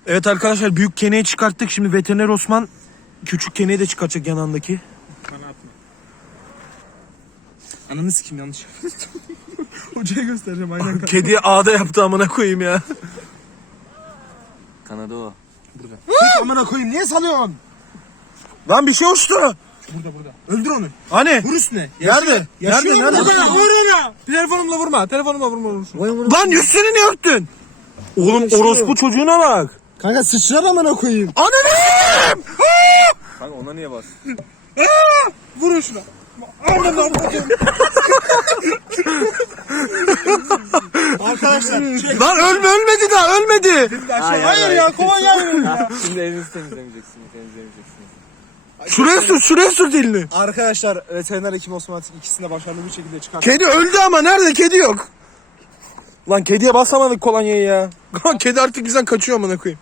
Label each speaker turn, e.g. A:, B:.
A: Evet arkadaşlar, büyük keneyi çıkarttık. Şimdi veteriner Osman küçük keneyi de çıkartacak yanındaki.
B: Bana atma. Ananı sikeyim, yanlış. Hocaya göstereceğim aynen.
A: Kediye ağda yaptı amına koyayım ya.
C: Kanadı o.
B: Burada. Amına koyayım, niye salıyorsun?
A: Lan bir şey uçtu.
B: Burada. Öldür onu.
A: Hani?
B: Vur üstüne.
A: Nerede? Nerede?
B: Oraya. Telefonumla vurma. Telefonumla vurma.
A: Lan yüzünü niye örttün? Oğlum orospu çocuğuna bak.
B: Kanka sıçrar amına koyayım.
A: Ananım!
C: Kanka ona niye bas?
B: Vurun şuna. Amına koyayım. Arkadaşlar.
A: Lan ölmedi daha, ölmedi.
B: Hayır ya, kolonya verin ya.
C: Şimdi elinizi temizlemeyeceksiniz.
A: Şuraya sür dilini.
B: Arkadaşlar veteriner hekim Osman ikisini de başarılı bir şekilde çıkarttı.
A: Kedi öldü ama nerede? Kedi yok. Lan kediye basamadık kolonyayı ya. Kedi artık bizden kaçıyor amına koyayım.